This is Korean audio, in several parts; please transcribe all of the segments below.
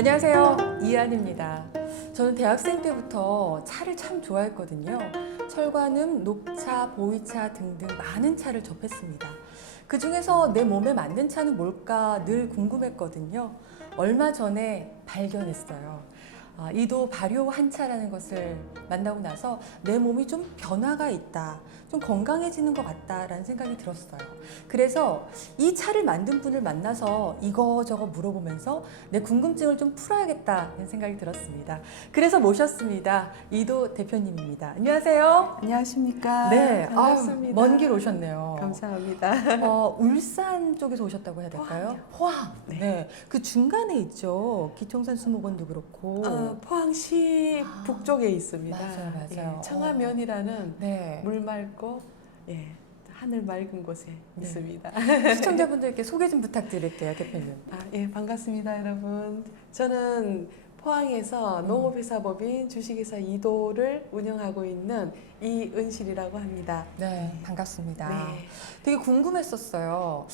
안녕하세요, 이한입니다. 저는 대학생 때부터 차를 참 좋아했거든요. 철관음, 녹차, 보이차 등등 많은 차를 접했습니다. 그 중에서 내 몸에 맞는 차는 뭘까 늘 궁금했거든요. 얼마 전에 발견했어요. 이도 발효 한차라는 것을 만나고 나서 내 몸이 좀 변화가 있다, 좀 건강해지는 것 같다라는 생각이 들었어요. 그래서 이 차를 만든 분을 만나서 이거저거 물어보면서 내 궁금증을 좀 풀어야겠다는 생각이 들었습니다. 그래서 모셨습니다. 이도 대표님입니다. 안녕하세요. 안녕하십니까. 네, 반갑습니다. 먼 길 오셨네요. 감사합니다. 울산 쪽에서 오셨다고 해야 될까요? 포항. 네. 그 중간에 있죠. 기총산 수목원도 그렇고. 포항시 북쪽에 있습니다. 맞아요. 예, 청하면이라는 네. 물 맑고 하늘 맑은 곳에 네. 있습니다. 시청자분들께 소개 좀 부탁드릴게요, 대표님. 반갑습니다, 여러분. 저는 포항에서 농업회사법인 주식회사 이도를 운영하고 있는 이은실이라고 합니다. 네, 반갑습니다. 네. 되게 궁금했었어요.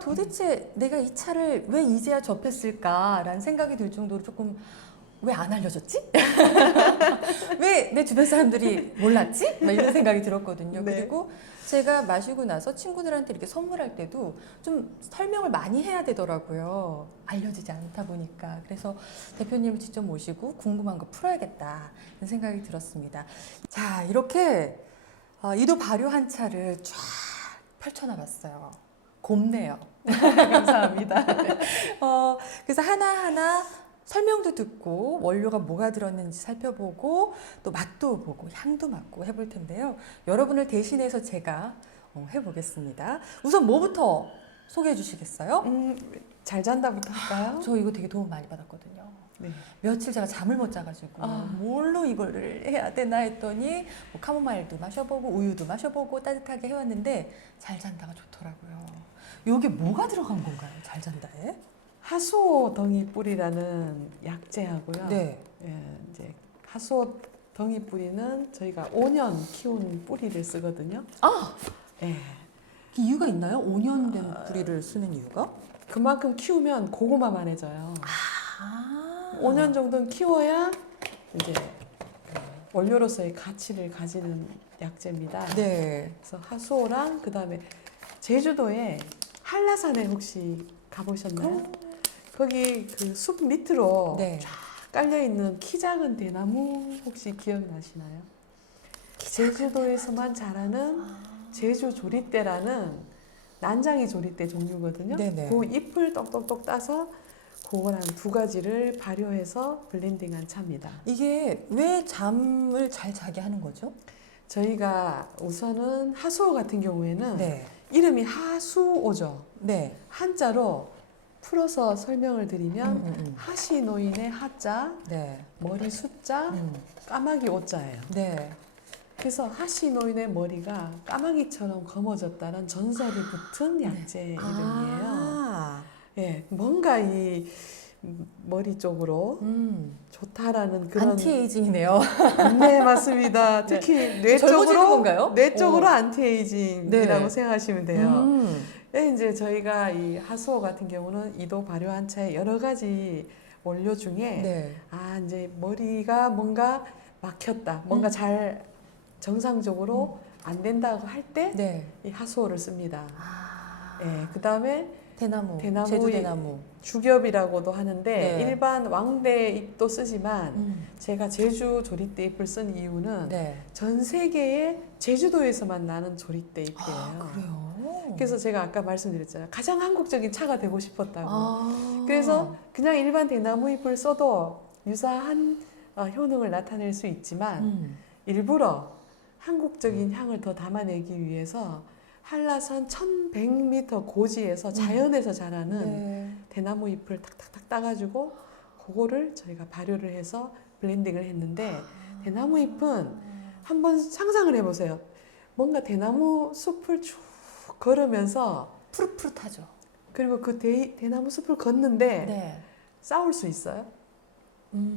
도대체 내가 이 차를 왜 이제야 접했을까라는 생각이 들 정도로 조금 왜 안 알려줬지? 왜 내 주변 사람들이 몰랐지? 막 이런 생각이 들었거든요. 네. 그리고 제가 마시고 나서 친구들한테 이렇게 선물할 때도 좀 설명을 많이 해야 되더라고요. 알려지지 않다 보니까. 그래서 대표님을 직접 모시고 궁금한 거 풀어야겠다 이런 생각이 들었습니다. 자, 이렇게 이도 발효한 차를 쫙 펼쳐놔봤어요. 곱네요. 감사합니다. 그래서 하나하나 설명도 듣고 원료가 뭐가 들었는지 살펴보고 또 맛도 보고 향도 맡고 해볼 텐데요. 여러분을 대신해서 제가 해보겠습니다. 우선 뭐부터 소개해 주시겠어요? 잘 잔다부터 할까요? 저 이거 되게 도움 많이 받았거든요. 네. 며칠 제가 잠을 못 자가지고 뭘로 이거를 해야 되나 했더니 뭐 카모마일도 마셔보고 우유도 마셔보고 따뜻하게 해왔는데 잘 잔다가 좋더라고요. 이게 뭐가 들어간 건가요? 잘 잔다에? 하수덩이 뿌리라는 약재하고요. 네. 이제 하수덩이 뿌리는 저희가 5년 키운 뿌리를 쓰거든요. 예. 이유가 있나요? 5년 된 뿌리를 쓰는 이유가? 그만큼 키우면 고구마만해져요. 5년 정도는 키워야 이제 원료로서의 가치를 가지는 약재입니다. 네. 그래서 하수오랑 그다음에 제주도에 한라산에 혹시 가보셨나요? 거기 그 숲 밑으로 네. 쫙 깔려 있는 키 작은 대나무 혹시 기억나시나요? 제주도에서만 자라는 제주 조리대라는 난장이 조리대 종류거든요. 네네. 그 잎을 똑똑똑 따서 그거랑 두 가지를 발효해서 블렌딩한 차입니다. 이게 왜 잠을 잘 자게 하는 거죠? 저희가 우선은 하수오 같은 경우에는 네. 이름이 하수오죠. 네. 한자로 풀어서 설명을 드리면 하시 노인의 하자, 네. 머리 숫자, 까마귀 오자예요. 네. 그래서 하시 노인의 머리가 까마귀처럼 검어졌다는 전설이 붙은 약재 이름이에요. 예, 뭔가 이 머리 쪽으로 좋다라는 그런 안티에이징이네요. 네, 맞습니다. 특히 뇌 젊어지는 쪽으로 건가요? 뇌 쪽으로 안티에이징이라고 네. 생각하시면 돼요. 이제 저희가 이 하수오 같은 경우는 이도 발효한 차의 여러 가지 원료 중에 네. 이제 머리가 뭔가 막혔다, 뭔가 잘 정상적으로 안 된다고 할 때 이 네. 하수오를 씁니다. 예, 그다음에 대나무. 대나무, 제주 대나무. 주겹이라고도 하는데 네. 일반 왕대 잎도 쓰지만 제가 제주 조리대 잎을 쓴 이유는 네. 전 세계에 제주도에서만 나는 조리대 잎이에요. 그래요? 그래서 제가 아까 말씀드렸잖아요. 가장 한국적인 차가 되고 싶었다고. 그래서 그냥 일반 대나무 잎을 써도 유사한 효능을 나타낼 수 있지만 일부러 한국적인 향을 더 담아내기 위해서 한라산 1100m 고지에서 자연에서 자라는 네. 대나무 잎을 탁탁탁 따가지고 그거를 저희가 발효를 해서 블렌딩을 했는데 대나무 잎은 한번 상상을 해보세요. 뭔가 대나무 숲을 쭉 걸으면서 푸릇푸릇하죠. 그리고 그 대나무 숲을 걷는데 네. 싸울 수 있어요?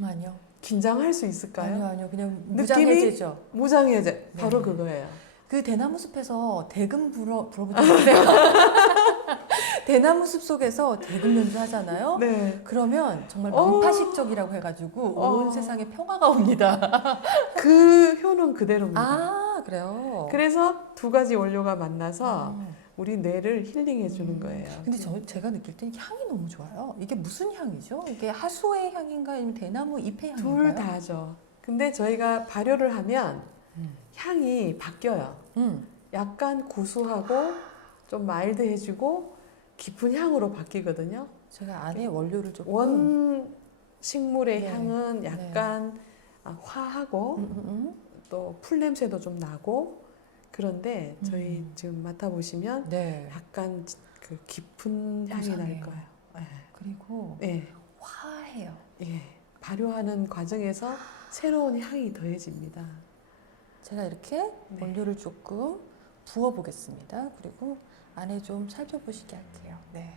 아니요. 긴장할 수 있을까요? 아니요. 그냥 느낌이 무장해제죠. 무장해제. 바로 네. 그거예요. 그 대나무 숲에서 대금 불어본 적 있어요? 대나무 숲 속에서 대금 연주하잖아요. 네. 그러면 정말 어. 망파식적이라고 해가지고 온 세상에 평화가 옵니다. 그 효능 그대로입니다. 아, 그래요? 그래서 두 가지 원료가 만나서 아. 우리 뇌를 힐링해 주는 거예요. 근데 제가 느낄 땐 향이 너무 좋아요. 이게 무슨 향이죠? 이게 하수의 향인가 아니면 대나무 잎의 향인가요? 둘 다죠. 근데 저희가 발효를 하면 향이 바뀌어요. 음. 약간 구수하고 좀 마일드해지고 깊은 향으로 바뀌거든요. 제가 안에 원료를 조금 원 식물의 네. 향은 약간 화하고 또 풀 냄새도 좀 나고 그런데 저희 지금 맡아보시면 네. 약간 그 깊은 향이 날 고소해요. 거예요. 그리고 네. 화해요. 예. 발효하는 과정에서 새로운 향이 더해집니다. 제가 이렇게 네. 원료를 조금 부어 보겠습니다. 그리고 안에 좀 살펴보시게 할게요. 네.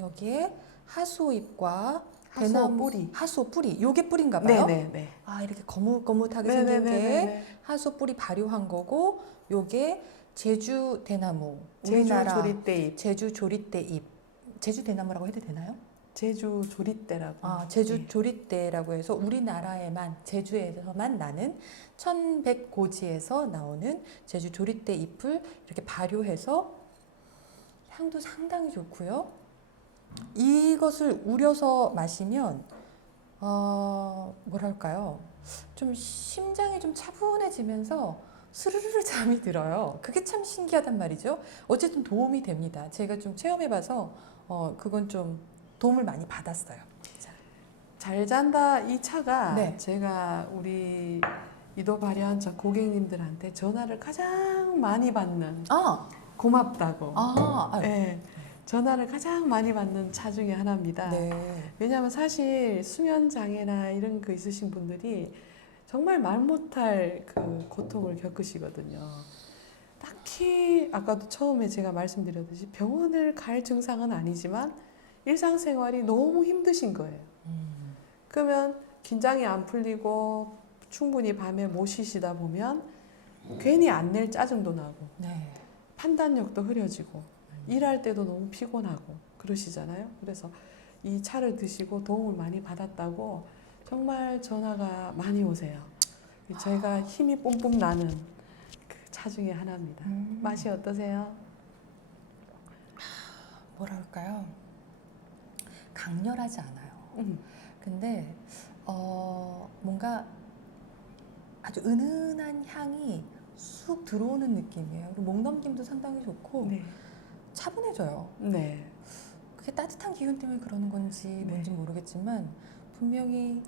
여기에 하수잎과 대나무 뿌리. 하수 뿌리. 요게 뿌리인가 봐요. 네네네. 아, 이렇게 거뭇거뭇하게 생긴 게 네네네. 하수 뿌리 발효한 거고, 요게 제주 대나무. 제주 우리나라 조리대잎. 제주 조리대 잎. 제주 대나무라고 해도 되나요? 제주 조리대라고. 아, 제주 네. 조리대라고 해서 우리나라에만 제주에서만 나는 1100고지에서 나오는 제주 조리대 잎을 이렇게 발효해서 향도 상당히 좋고요. 이것을 우려서 마시면 뭐랄까요? 좀 심장이 좀 차분해지면서 스르르르 잠이 들어요. 그게 참 신기하단 말이죠. 어쨌든 도움이 됩니다. 제가 좀 체험해봐서 그건 좀 도움을 많이 받았어요. 잘 잔다 이 차가 네. 제가 우리 이도 발효한 차 고객님들한테 전화를 가장 많이 받는 고맙다고. 네, 전화를 가장 많이 받는 차 중에 하나입니다. 네. 왜냐하면 사실 수면 장애나 이런 거 있으신 분들이 정말 말 못할 그 고통을 겪으시거든요. 딱히 아까도 처음에 제가 말씀드렸듯이 병원을 갈 증상은 아니지만 일상생활이 너무 힘드신 거예요. 그러면 긴장이 안 풀리고 충분히 밤에 못 쉬시다 보면 괜히 안 낼 짜증도 나고 네. 판단력도 흐려지고 일할 때도 너무 피곤하고 그러시잖아요. 그래서 이 차를 드시고 도움을 많이 받았다고 정말 전화가 많이 오세요. 저희가 힘이 뿜뿜 나는 그 차 중에 하나입니다. 맛이 어떠세요? 뭐랄까요? 강렬하지 않아요. 근데 뭔가 아주 은은한 향이 쑥 들어오는 느낌이에요. 그리고 목 넘김도 상당히 좋고 네. 차분해져요. 네. 그게 따뜻한 기운 때문에 그러는 건지 뭔지 모르겠지만 분명히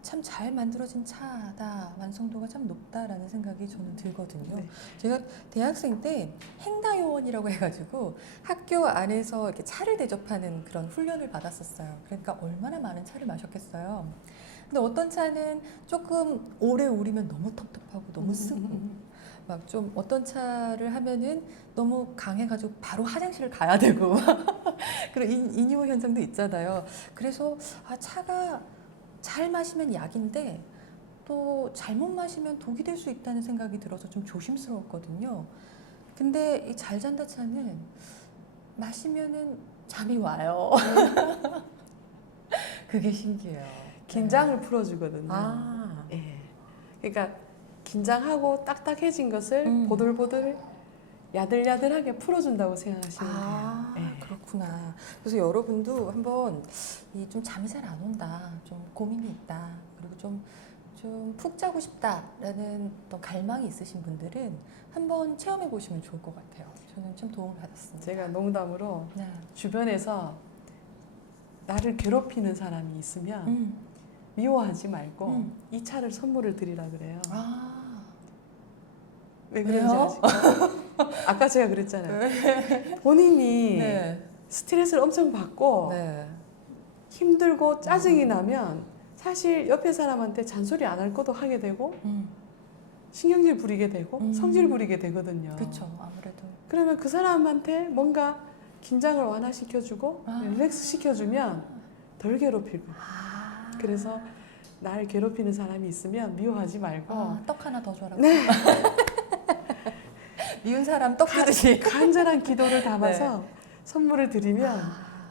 참 잘 만들어진 차다, 완성도가 참 높다라는 생각이 저는 들거든요. 네. 제가 대학생 때 행다요원이라고 해가지고 학교 안에서 이렇게 차를 대접하는 그런 훈련을 받았었어요. 그러니까 얼마나 많은 차를 마셨겠어요. 근데 어떤 차는 조금 오래 우리면 너무 텁텁하고 너무 쓰고 막 좀 어떤 차를 하면은 너무 강해가지고 바로 화장실을 가야 되고 그런 이뇨 현상도 있잖아요. 그래서 차가 잘 마시면 약인데 또 잘못 마시면 독이 될 수 있다는 생각이 들어서 좀 조심스러웠거든요. 근데 이 잘 잔다 차는 마시면은 잠이 와요. 그게 신기해요. 긴장을 풀어주거든요. 예. 그러니까 긴장하고 딱딱해진 것을 보들보들 야들야들하게 풀어준다고 생각하시면 돼요. 예. 그렇구나. 그래서 여러분도 한번 좀 잠이 잘 안 온다, 좀 고민이 있다, 그리고 좀 푹 자고 싶다라는 어떤 갈망이 있으신 분들은 한번 체험해 보시면 좋을 것 같아요. 저는 좀 도움을 받았습니다. 제가 농담으로 네. 주변에서 나를 괴롭히는 사람이 있으면 미워하지 말고 이 차를 선물을 드리라 그래요. 왜 그런지 왜요? 아실까요? 아까 제가 그랬잖아요. 본인이 스트레스를 엄청 받고 힘들고 짜증이 나면 사실 옆에 사람한테 잔소리 안 할 것도 하게 되고 신경질 부리게 되고 성질 부리게 되거든요. 그렇죠. 아무래도. 그러면 그 사람한테 뭔가 긴장을 완화시켜주고 릴렉스 시켜주면 덜 괴롭히고. 그래서 날 괴롭히는 사람이 있으면 미워하지 말고 떡 하나 더 줘라. 네. 미운 사람 떡 주듯이. 간절한 기도를 담아서 선물을 드리면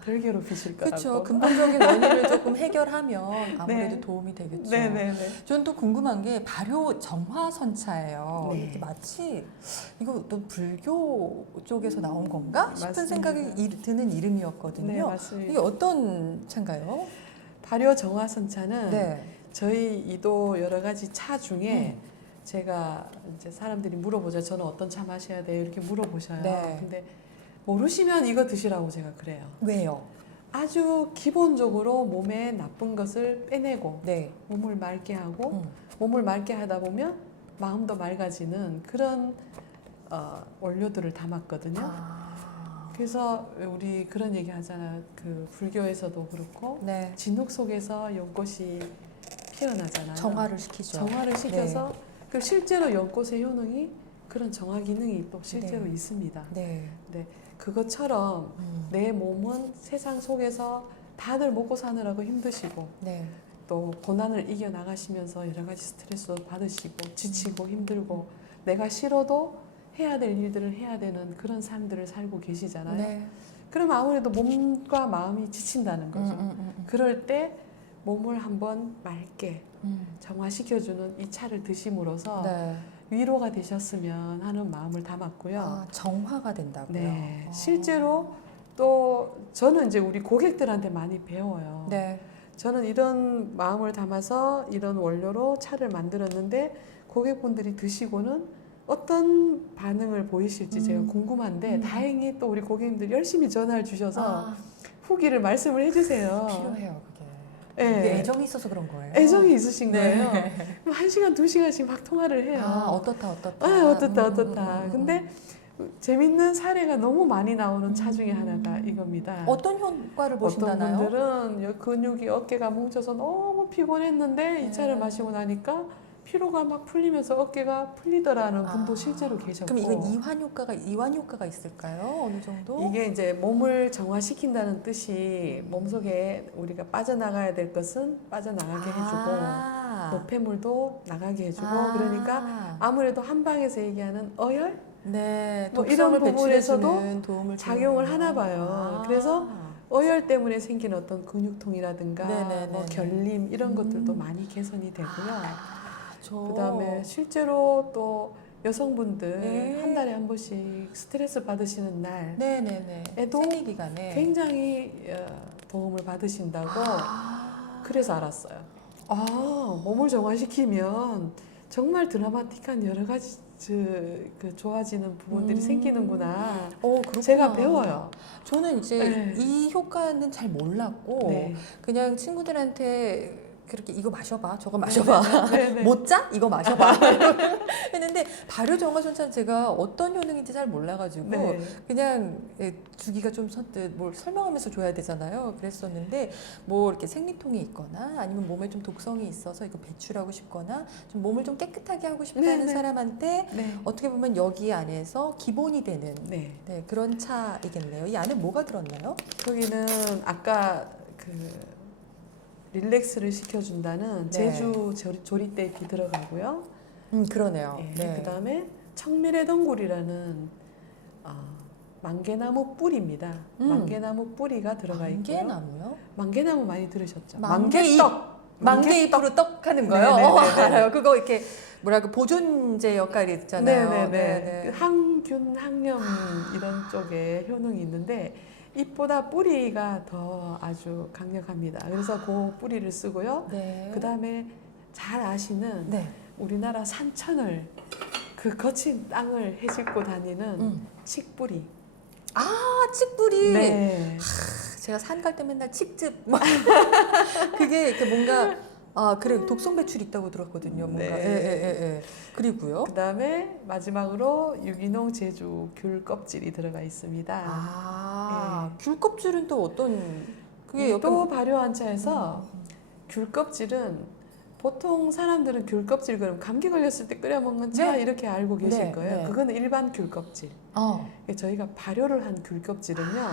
덜 괴롭히실 거라고. 그렇죠. 근본적인 원인을 조금 해결하면 아무래도 네. 도움이 되겠죠. 네네네. 저는 또 궁금한 게 발효 정화선차예요. 네. 이렇게 마치 이거 또 불교 쪽에서 나온 건가 싶은 맞습니다. 생각이 드는 이름이었거든요. 네, 맞습니다. 이게 어떤 차인가요? 발효 정화선차는 네. 저희 이도 여러 가지 차 중에 제가 이제 사람들이 물어보죠. 저는 어떤 차 마셔야 돼요? 이렇게 물어보셔요. 네. 근데 모르시면 이거 드시라고 제가 그래요. 왜요? 아주 기본적으로 몸에 나쁜 것을 빼내고 네. 몸을 맑게 하고 음. 몸을 맑게 하다 보면 마음도 맑아지는 그런 원료들을 담았거든요. 그래서 우리 그런 얘기 하잖아요. 그 불교에서도 그렇고 네. 진흙 속에서 연꽃이 피어나잖아요. 정화를 시키죠. 정화를 시켜서 그 실제로 연꽃의 효능이 그런 정화 기능이 또 실제로 네. 있습니다. 네. 그것처럼 내 몸은 세상 속에서 다들 먹고 사느라고 힘드시고 네. 또 고난을 이겨 나가시면서 여러 가지 스트레스도 받으시고 지치고 힘들고 내가 싫어도 해야 될 일들을 해야 되는 그런 삶들을 살고 계시잖아요. 네. 그럼 아무래도 몸과 마음이 지친다는 거죠. 그럴 때 몸을 한번 맑게 정화시켜주는 이 차를 드심으로써 네. 위로가 되셨으면 하는 마음을 담았고요. 아, 정화가 된다고요? 네, 실제로 또 저는 이제 우리 고객들한테 많이 배워요. 네. 저는 이런 마음을 담아서 이런 원료로 차를 만들었는데 고객분들이 드시고는 어떤 반응을 보이실지 제가 궁금한데 다행히 또 우리 고객님들 열심히 전화를 주셔서 후기를 말씀을 해주세요. 필요해요, 그게. 네. 이게 애정이 있어서 그런 거예요. 애정이 있으신 네. 거예요. 그럼 1시간, 2시간씩 막 통화를 해요. 아, 어떻다. 어떻다. 근데 재밌는 사례가 너무 많이 나오는 차 중에 하나가 이겁니다. 어떤 효과를 어떤 보신다나요? 분들은 근육이 어깨가 뭉쳐서 너무 피곤했는데 이 차를 마시고 나니까 피로가 막 풀리면서 어깨가 풀리더라는 분도 실제로 계셨고. 그럼 이건 이완 효과가 있을까요? 어느 정도? 이게 이제 몸을 정화시킨다는 뜻이 몸속에 우리가 빠져나가야 될 것은 빠져나가게 해주고 노폐물도 나가게 해주고 그러니까 아무래도 한방에서 얘기하는 어혈? 네, 뭐 독성을 이런 부분에서도 배출해주는 도움을 작용을 주는군요. 하나 봐요. 그래서 어혈 때문에 생긴 어떤 근육통이라든가 뭐 결림 이런 것들도 많이 개선이 되고요. 그다음에 실제로 또 여성분들 한 달에 한 번씩 스트레스 받으시는 날에도 생리 기간에 굉장히 도움을 받으신다고 그래서 알았어요. 몸을 정화시키면 정말 드라마틱한 여러 가지 그 좋아지는 부분들이 생기는구나. 그렇구나. 제가 배워요. 저는 이제 이 효과는 잘 몰랐고 그냥 친구들한테 그렇게 이거 마셔봐, 저거 마셔봐, 못 자? 이거 마셔봐 했는데 발효 정화선차는 제가 어떤 효능인지 잘 몰라가지고 그냥 주기가 좀 선뜻 뭘 설명하면서 줘야 되잖아요. 그랬었는데 뭐 이렇게 생리통이 있거나 아니면 몸에 좀 독성이 있어서 이거 배출하고 싶거나 좀 몸을 좀 깨끗하게 하고 싶다는 사람한테 어떻게 보면 여기 안에서 기본이 되는 그런 차이겠네요. 이 안에 뭐가 들었나요? 거기는 아까 그 릴렉스를 시켜준다는 제주 조리대기 들어가고요. 그러네요. 그다음에 청미래 덩굴이라는 만개나무 뿌리입니다. 만개나무 뿌리가 들어가 있고요. 만개나무요? 만개나무 많이 들으셨죠? 만개떡. 만개잎으로 떡 하는 거요? 알아요. 그거 이렇게 뭐랄까 보존제 역할이 있잖아요. 그 항균, 항염 이런 쪽에 효능이 있는데 잎보다 뿌리가 더 아주 강력합니다. 그래서 그 뿌리를 쓰고요. 그 다음에 잘 아시는 우리나라 산천을 그 거친 땅을 헤집고 다니는 칡뿌리. 칡뿌리. 네. 제가 산 갈 때 맨날 칡즙. 그게 이렇게 뭔가 그래 독성 배출이 있다고 들었거든요. 뭔가. 그리고요. 그 다음에 마지막으로 유기농 제주 귤 껍질이 들어가 있습니다. 귤 껍질은 또 어떤? 그게 또 발효한 차에서 귤 껍질은 보통 사람들은 귤 껍질 그럼 감기 걸렸을 때 끓여 먹는 차 이렇게 알고 계실 거예요. 그거는 일반 귤 껍질. 저희가 발효를 한 귤 껍질은요.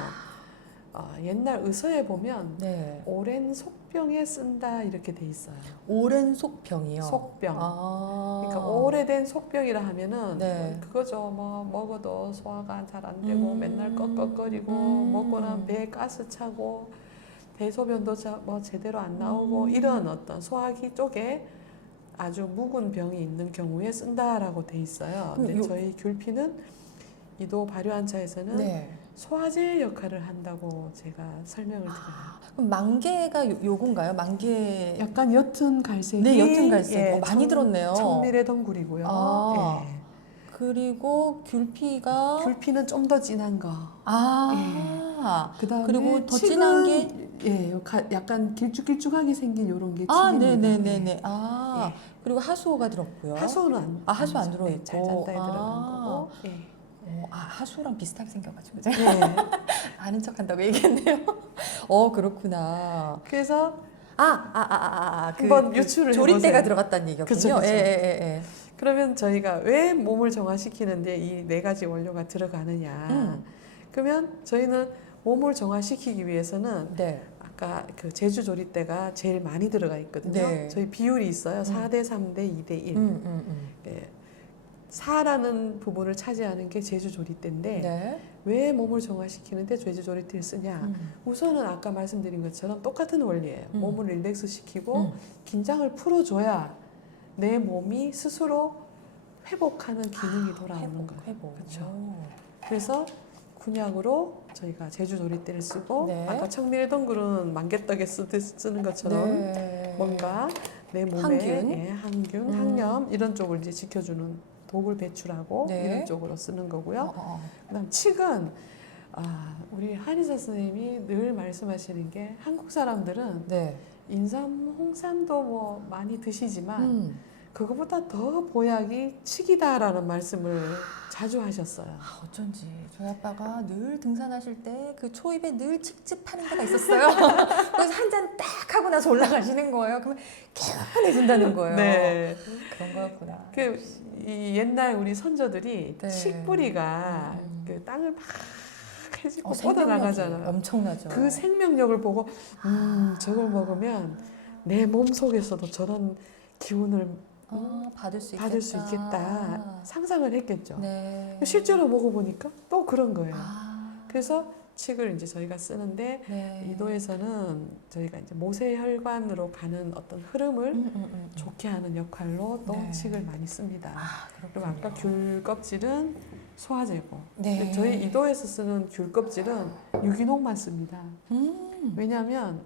옛날 의서에 보면 네. 오랜 속병에 쓴다 이렇게 돼 있어요. 오랜 속병이요. 속병. 아. 그러니까 오래된 속병이라 하면은 네. 그거죠. 뭐 먹어도 소화가 잘 안 되고 맨날 꺽꺽거리고 먹고 나면 배에 가스 차고 대소변도 뭐 제대로 안 나오고 이런 어떤 소화기 쪽에 아주 묵은 병이 있는 경우에 쓴다라고 돼 있어요. 근데 저희 귤피는 이도 발효한차에서는 네. 소화제 역할을 한다고 제가 설명을 드려요. 그럼 만개가 요건가요? 만개. 약간 옅은 갈색이 네, 옅은 갈색. 예, 많이 들었네요. 청밀의 덩굴이고요. 아. 예. 그리고 귤피가 귤피는 좀 더 진한 거. 그다음에 그리고 더 진한 게 약간 길쭉길쭉하게 생긴 요런 게 네네네네. 예. 그리고 하수오가 들었고요. 하수는 하수 안 들어있고 들어있고. 잘잔다에 들어간 거고. 예. 하수랑 비슷하게 생겨가지고 제가 예. 아는 척한다고 얘기했네요. 그렇구나. 그래서 한번 유추를 조리대가 해보세요. 들어갔다는 얘기였군요. 그쵸, 그쵸. 예. 그러면 저희가 왜 몸을 정화시키는데 이 네 가지 원료가 들어가느냐? 그러면 저희는 몸을 정화시키기 위해서는 네. 아까 그 제주 조리대가 제일 많이 들어가 있거든요. 네. 저희 비율이 있어요. 4대 3대 2대 1. 예. 4라는 부분을 차지하는 게 제주 조리대인데 네. 왜 몸을 정화시키는데 제주 조리대를 쓰냐? 우선은 아까 말씀드린 것처럼 똑같은 원리예요. 몸을 릴렉스 시키고 긴장을 풀어줘야 내 몸이 스스로 회복하는 기능이 돌아오는 거예요. 회복. 그렇죠. 그래서 군약으로 저희가 제주 조리대를 쓰고 네. 아까 청밀의 덩굴은 만개떡에 쓰는 것처럼 네. 뭔가 내 몸에 항균, 항균, 항염 이런 쪽을 이제 지켜주는 독을 배출하고 네. 이런 쪽으로 쓰는 거고요. 그다음 칡은 우리 한의사 선생님이 늘 말씀하시는 게 한국 사람들은 네. 인삼, 홍삼도 뭐 많이 드시지만 그거보다 더 보약이 칡이다라는 말씀을 자주 하셨어요. 어쩐지 저희 아빠가 늘 등산하실 때 그 초입에 늘 칡즙하는 데가 있었어요. 그래서 한 잔 딱 하고 나서 올라가시는 거예요. 그러면 개운해진다는 거예요. 네. 그런 거였구나. 이 옛날 우리 선조들이 네. 칡뿌리가 그 땅을 막 해집고 생명력이 뻗어나가잖아요. 엄청나죠. 그 생명력을 보고 저걸 먹으면 내 몸 속에서도 저런 기운을 받을 수 있겠다 상상을 했겠죠. 네. 실제로 먹어보니까 또 그런 거예요. 아, 그래서 칡을 이제 저희가 쓰는데 네. 이도에서는 저희가 이제 모세혈관으로 가는 어떤 흐름을 좋게 하는 역할로 또 네. 칡을 많이 씁니다. 그리고 그렇군요. 아까 귤 껍질은 소화제고 네. 근데 저희 이도에서 쓰는 귤 껍질은 유기농만 씁니다. 왜냐하면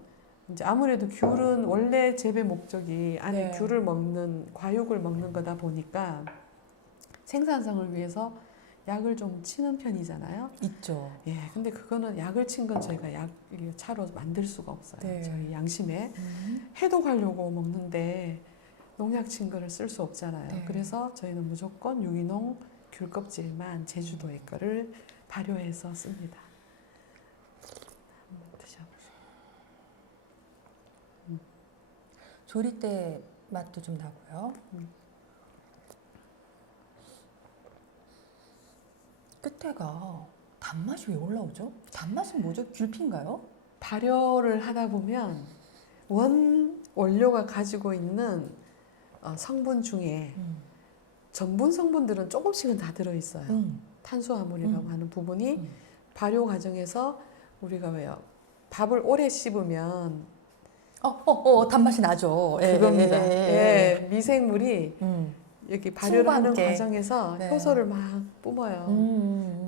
이제 아무래도 귤은 원래 재배 목적이 안에 네. 귤을 먹는 과육을 먹는 거다 보니까 생산성을 위해서 약을 좀 치는 편이잖아요. 있죠. 예, 근데 그거는 약을 친 건 저희가 차로 만들 수가 없어요. 네. 저희 양심에 해독하려고 먹는데 농약 친 거를 쓸 수 없잖아요. 네. 그래서 저희는 무조건 유기농 귤 껍질만 제주도의 거를 발효해서 씁니다. 한번 드셔보세요. 조리대 맛도 좀 나고요. 끝에가 단맛이 왜 올라오죠? 단맛은 뭐죠? 귤피인가요? 발효를 하다 보면 원 원료가 가지고 있는 성분 중에 전분 성분들은 조금씩은 다 들어있어요. 탄수화물이라고 하는 부분이 발효 과정에서 우리가 왜요? 밥을 오래 씹으면 단맛이 나죠. 그겁니다. 예, 미생물이 여기 발효를 침과 하는 함께. 과정에서 네. 효소를 막 뿜어요.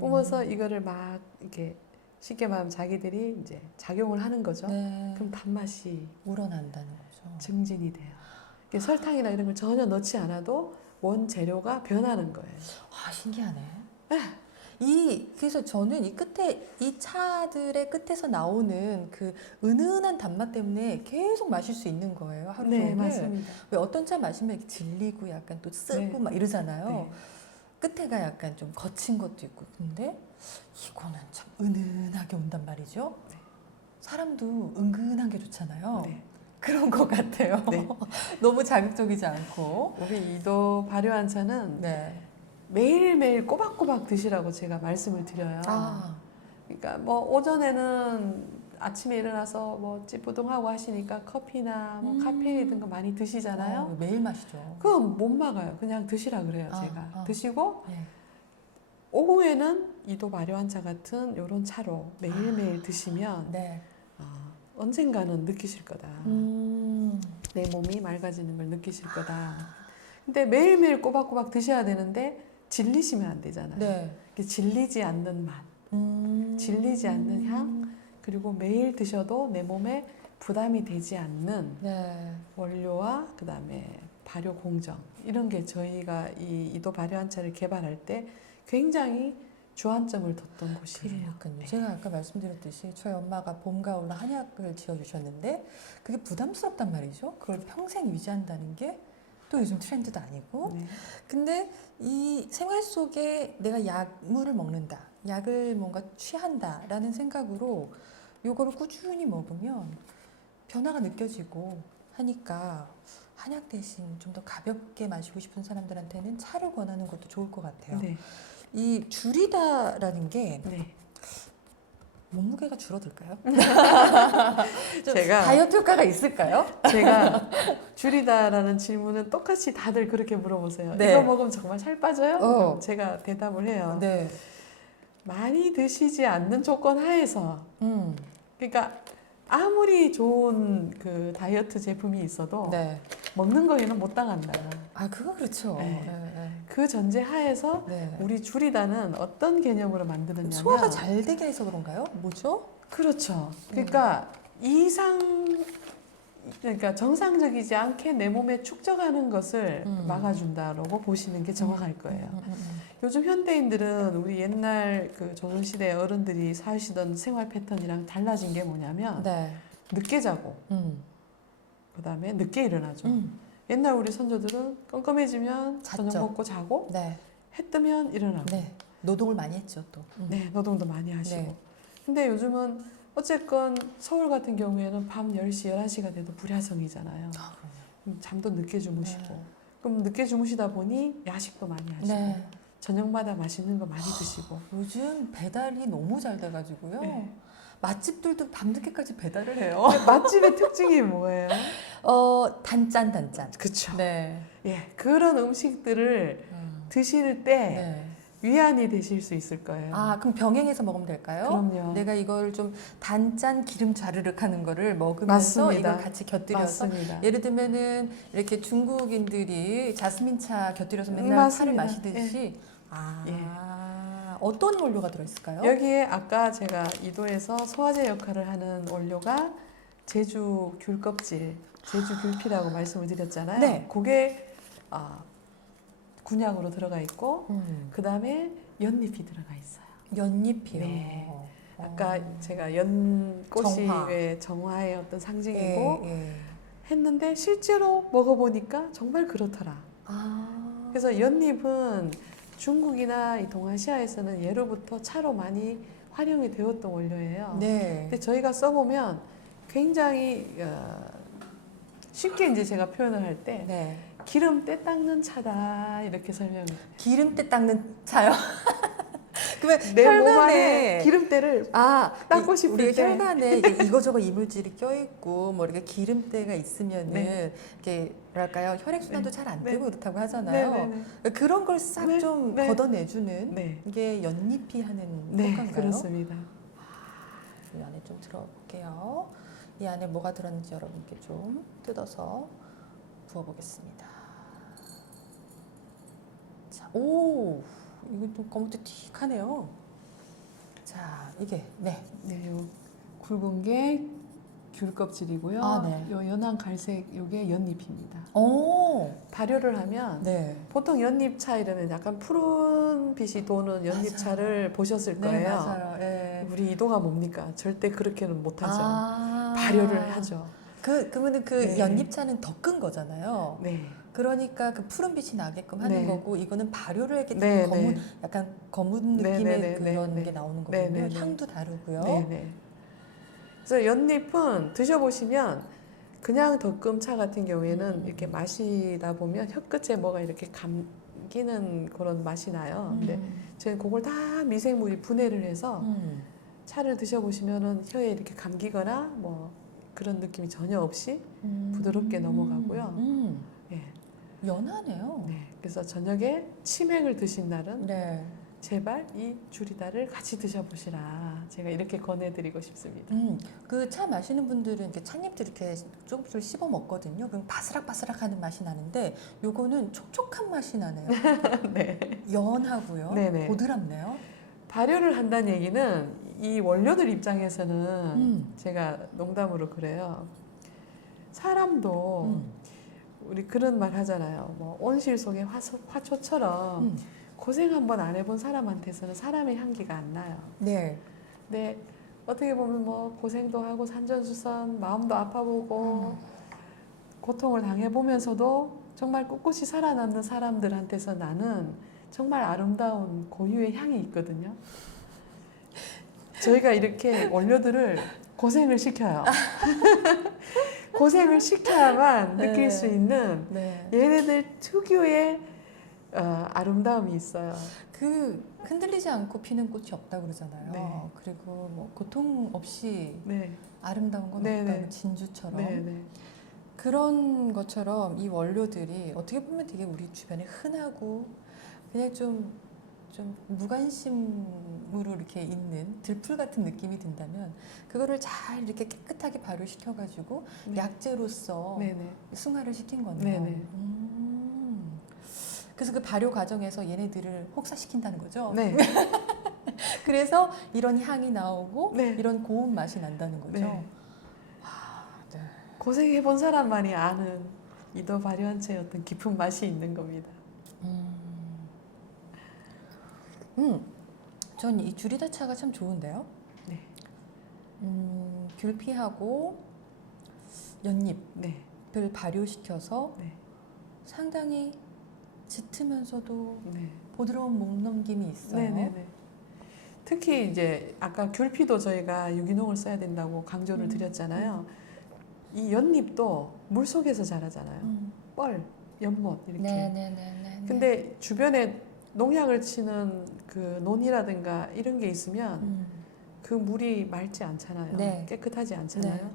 뿜어서 이거를 막 이렇게 쉽게 말하면 자기들이 이제 작용을 하는 거죠. 네. 그럼 단맛이 우러난다는 거죠. 증진이 돼요. 이게 설탕이나 이런 걸 전혀 넣지 않아도 원 재료가 변하는 거예요. 신기하네. 그래서 저는 이 끝에, 이 차들의 끝에서 나오는 그 은은한 단맛 때문에 계속 마실 수 있는 거예요. 하루 종일. 네, 맞습니다. 왜 어떤 차 마시면 이렇게 질리고 약간 또 쓰고 네. 막 이러잖아요. 네. 끝에가 약간 좀 거친 것도 있고. 근데 이거는 참 은은하게 온단 말이죠. 네. 사람도 은근한 게 좋잖아요. 네. 그런 것 같아요. 네. 너무 자극적이지 않고. 우리 이도 발효한 차는 네. 매일매일 꼬박꼬박 드시라고 제가 말씀을 드려요. 아, 그러니까 뭐 오전에는 아침에 일어나서 뭐 찌뿌둥하고 하시니까 커피나 뭐 카페인 든 거 많이 드시잖아요. 매일 마시죠. 그건 못 막아요. 그냥 드시라 그래요, 제가. 드시고 네. 오후에는 이도 발효한차 같은 요런 차로 매일매일 드시면 네. 언젠가는 느끼실 거다. 내 몸이 맑아지는 걸 느끼실 거다. 근데 매일매일 꼬박꼬박 드셔야 되는데 질리시면 안 되잖아요. 네. 질리지 않는 맛, 질리지 않는 향, 그리고 매일 드셔도 내 몸에 부담이 되지 않는 네. 원료와 그 다음에 발효 공정, 이런 게 저희가 이 이도 발효한차를 개발할 때 굉장히 주안점을 뒀던 곳이에요. 그러니까요. 제가 아까 말씀드렸듯이 저희 엄마가 봄, 가을로 한약을 지어주셨는데 그게 부담스럽단 말이죠. 그걸 평생 유지한다는 게 또 요즘 트렌드도 아니고. 네. 근데 이 생활 속에 내가 약물을 먹는다, 약을 뭔가 취한다라는 생각으로 요거를 꾸준히 먹으면 변화가 느껴지고 하니까 한약 대신 좀 더 가볍게 마시고 싶은 사람들한테는 차를 권하는 것도 좋을 것 같아요. 네. 이 줄이다라는 게 네. 몸무게가 줄어들까요? 제가 다이어트 효과가 있을까요? 제가 줄이다라는 질문은 똑같이 다들 그렇게 물어보세요. 네. 이거 먹으면 정말 살 빠져요? 그럼 제가 대답을 해요. 네. 많이 드시지 않는 조건 하에서, 그러니까 아무리 좋은 그 다이어트 제품이 있어도 네. 먹는 거에는 못 당한다. 아, 그거 그렇죠. 네. 네. 그 전제 하에서 네. 우리 줄이다는 어떤 개념으로 만드느냐면 소화가 잘 되게 해서 그런가요? 뭐죠? 그렇죠. 그러니까 그러니까 정상적이지 않게 내 몸에 축적하는 것을 막아준다라고 보시는 게 정확할 거예요. 요즘 현대인들은 우리 옛날 그 조선시대 어른들이 사시던 생활 패턴이랑 달라진 게 뭐냐면 네. 늦게 자고 그다음에 늦게 일어나죠. 음. 옛날 우리 선조들은 껌껌해지면 잤죠. 저녁 먹고 자고 네. 해 뜨면 일어나고 네. 노동을 많이 했죠, 또. 네, 노동도 많이 하시고. 네. 근데 요즘은 어쨌건 서울 같은 경우에는 밤 10시, 11시가 돼도 불야성이잖아요. 아, 잠도 늦게 주무시고. 네. 그럼 늦게 주무시다 보니 야식도 많이 하시고. 네. 저녁마다 맛있는 거 많이 드시고. 요즘 배달이 너무 잘 돼가지고요. 네. 맛집들도 밤늦게까지 배달을 해요. 근데 맛집의 특징이 뭐예요? 단짠. 그쵸. 네. 예, 그런 음식들을 드실 때 네. 위안이 되실 수 있을 거예요. 아, 그럼 병행해서 먹으면 될까요? 그럼요. 내가 이걸 좀 단짠 기름 자르륵 하는 거를 먹으면서 맞습니다. 이걸 같이 곁들여서 맞습니다. 예를 들면은 이렇게 중국인들이 자스민차 곁들여서 맨날 차를 맞습니다. 마시듯이 어떤 원료가 들어있을까요? 여기에 아까 제가 이도에서 소화제 역할을 하는 원료가 제주 귤껍질, 제주 귤피라고 말씀을 드렸잖아요. 네. 그게 균약으로 들어가 있고 그 다음에 연잎이 들어가 있어요. 연잎이요. 네. 아까 제가 연꽃이 정화. 왜 정화의 어떤 상징이고 예. 했는데 실제로 먹어보니까 정말 그렇더라. 그래서 연잎은 중국이나 이 동아시아에서는 예로부터 차로 많이 활용이 되었던 원료예요. 네. 근데 저희가 써보면 굉장히 쉽게 이제 제가 표현을 할 때 네. 기름 때 닦는 차다 이렇게 설명을 해요. 기름때 닦는 차요. 그러면 내 몸 혈관에 안에 기름때를 닦고 싶을 우리가 때. 혈관에 이게 이거저거 이물질이 껴있고 뭐 이렇게 기름때가 있으면은 네. 이렇게 뭐랄까요 혈액 순환도 네. 잘 안 네. 되고 그렇다고 하잖아요. 네네네. 그런 걸 싹 네. 좀 네. 걷어내주는 네. 이게 연잎이 하는 네, 효과인가요? 그렇습니다. 이 안에 좀 들어볼게요. 이 안에 뭐가 들었는지 여러분께 좀 뜯어서 부어보겠습니다. 자, 오, 이거 좀 거뭇튀틱하네요. 자, 이게 네, 요 굵은 게 귤껍질이고요. 네. 요 연한 갈색 요게 연잎입니다. 오, 발효를 하면 네. 보통 연잎차 이러면 약간 푸른 빛이 도는 연잎차를 보셨을 네, 거예요. 맞아요. 예. 우리 이도가 뭡니까? 절대 그렇게는 못하죠. 아. 발효를 하죠. 그러면은 그 네. 연잎차는 더 끈 거잖아요. 네. 그러니까 그 푸른 빛이 나게끔 하는 네. 거고 이거는 발효를 했기 네, 때문에 네. 약간 검은 네, 느낌의 네, 네, 그런 네, 게 네. 나오는 네, 거군요. 네, 네. 향도 다르고요. 네네. 그래서 연잎은 드셔보시면 그냥 덕금차 같은 경우에는 이렇게 마시다 보면 혀끝에 뭐가 이렇게 감기는 그런 맛이 나요. 근데 저희는 그걸 다 미생물이 분해를 해서 차를 드셔보시면은 혀에 이렇게 감기거나 뭐 그런 느낌이 전혀 없이 부드럽게 넘어가고요. 예. 연하네요. 네. 그래서 저녁에 치맥을 드신 날은 네. 제발 이 주리다를 같이 드셔보시라. 제가 이렇게 권해드리고 싶습니다. 그 차 마시는 분들은 이렇게 찻잎도 이렇게 조금씩 씹어 먹거든요. 그럼 바스락바스락하는 맛이 나는데 요거는 촉촉한 맛이 나네요. 네. 연하고요. 네네. 고드랍네요. 발효를 한다는 얘기는 이 원료들 입장에서는 음. 제가 농담으로 그래요. 사람도 음. 우리 그런 말 하잖아요. 뭐 온실 속의 화초처럼 고생 한번 안 해본 사람한테서는 사람의 향기가 안 나요. 네. 근데 어떻게 보면 뭐 고생도 하고 산전수선, 마음도 아파보고 고통을 당해보면서도 정말 꿋꿋이 살아남는 사람들한테서 나는 정말 아름다운 고유의 향이 있거든요. 저희가 이렇게 원료들을 고생을 시켜요. 고생을 시켜야만 느낄 네. 수 있는 네. 얘네들 특유의 아름다움이 있어요. 그 흔들리지 않고 피는 꽃이 없다고 그러잖아요. 네. 그리고 뭐 고통 없이 네, 아름다운 건 네, 없다고 네. 진주처럼 네, 네. 그런 것처럼 이 원료들이 어떻게 보면 되게 우리 주변에 흔하고 그냥 좀 무관심으로 이렇게 있는 들풀 같은 느낌이 든다면 그거를 잘 이렇게 깨끗하게 발효시켜가지고 네. 약재로서 네, 네. 승화를 시킨 거네요. 네, 네. 그래서 그 발효 과정에서 얘네들을 혹사시킨다는 거죠. 네. 그래서 이런 향이 나오고 네. 이런 고운 맛이 난다는 거죠. 네. 아, 네. 고생해본 사람만이 아는 이도 발효한 채의 어떤 깊은 맛이 있는 겁니다. 전 이 주리다 차가 참 좋은데요. 네. 귤피하고 연잎을 네. 발효시켜서 네. 상당히 짙으면서도 네. 부드러운 목 넘김이 있어요. 네, 네, 네. 특히 이제 아까 귤피도 저희가 유기농을 써야 된다고 강조를 드렸잖아요. 이 연잎도 물 속에서 자라잖아요. 뻘, 연못 이렇게. 네네네. 근데 주변에 농약을 치는 그 논이라든가 이런 게 있으면 그 물이 맑지 않잖아요. 네. 깨끗하지 않잖아요. 네.